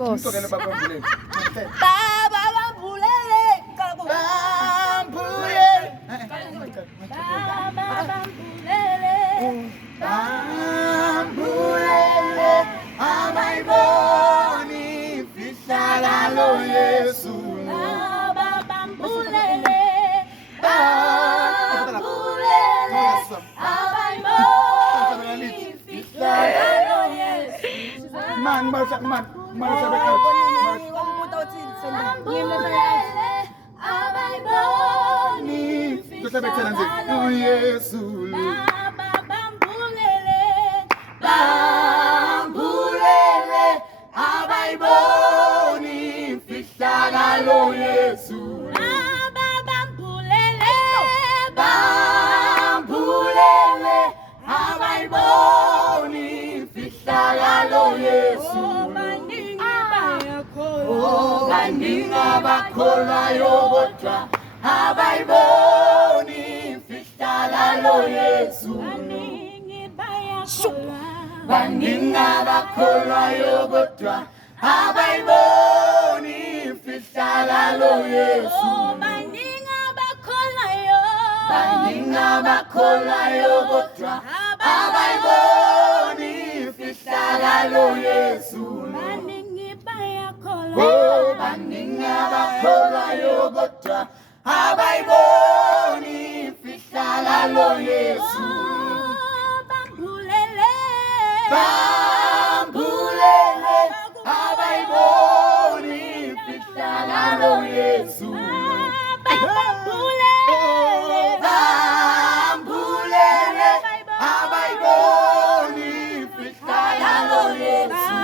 Nkosi. Baba bambulele. Baba bambulele. Bambulele. Baba bambulele. Bambulele. Abayiboni fihlakalo Yesu. Baba bambulele. Bambulele. Abayiboni fihlakalo Yesu. Man. Yesu. Baba bambulele. Bambulele. Abayiboni fihlakalo Yesu. Baba bambulele. Bambulele. Abayiboni fihlakalo Yesu. Baningi abakholwayo kodwa abayiboni fihlakalo Yesu. Baningi abakholwayo kodwa abayiboni fihlakalo Yesu. Baningi abakholwayo. Baningi abakholwayo kodwa abayiboni fihlakalo Yesu. Oh, baningi abakholwayo kodwa abayiboni fihlakalo Yesu. Bambulele abayiboni fihlakalo Yesu. Bambulele abayiboni fihlakalo Yesu.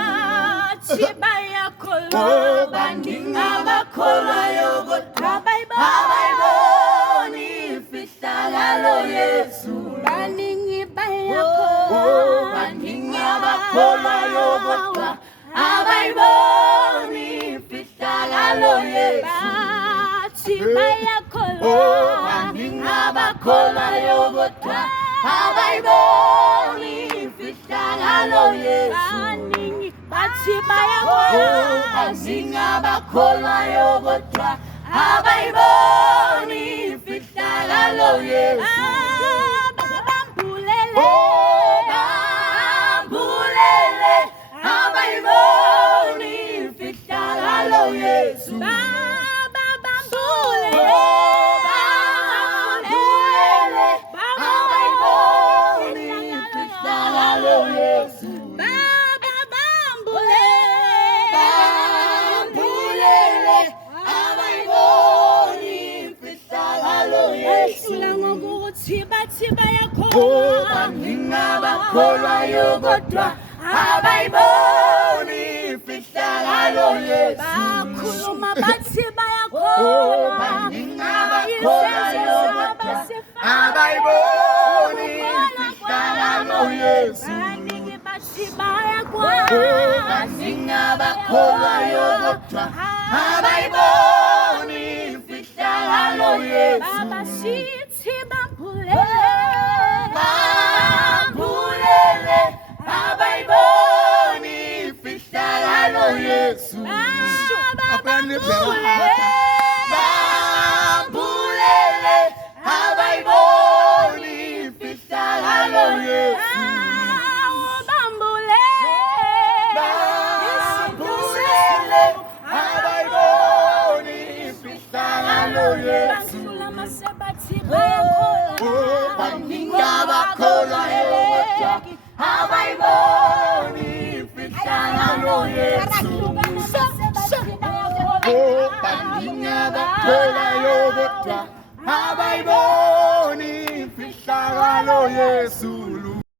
Oh, baningi abakholwayo kodwa abayiboni fihlakalo Yesu. Oh, baningi abakholwayo kodwa abayiboni fihlakalo Yesu. Oh, baningi abakholwayo kodwa abayiboni fihlakalo Yesu. Baningi abakholwayo kodwa abayiboni fihlakalo Yesu. Bambulele abayiboni fihlakalo Yesu. Bambulele abayiboni fihlakalo Yesu. Bambulele abayiboni fihlakalo Yesu. Oh, baningi abakholwayo kodwa abayiboni fihlakalo Yesu. Oh, baningi abakholwayo kodwa abayiboni fihlakalo Yesu. Oh, baningi abakholwayo kodwa abayiboni fihlakalo Yesu. Bambulele abayiboni fihlakalo Yesu. Bambulele abayiboni fihlakalo Yesu. Bambulele abayiboni fihlakalo Yesu. Oh, baningi abakholwayo kodwa abayiboni fihlakalo Yesu. Oh, baningi abakholwayo kodwa abayiboni fihlakalo Yesu.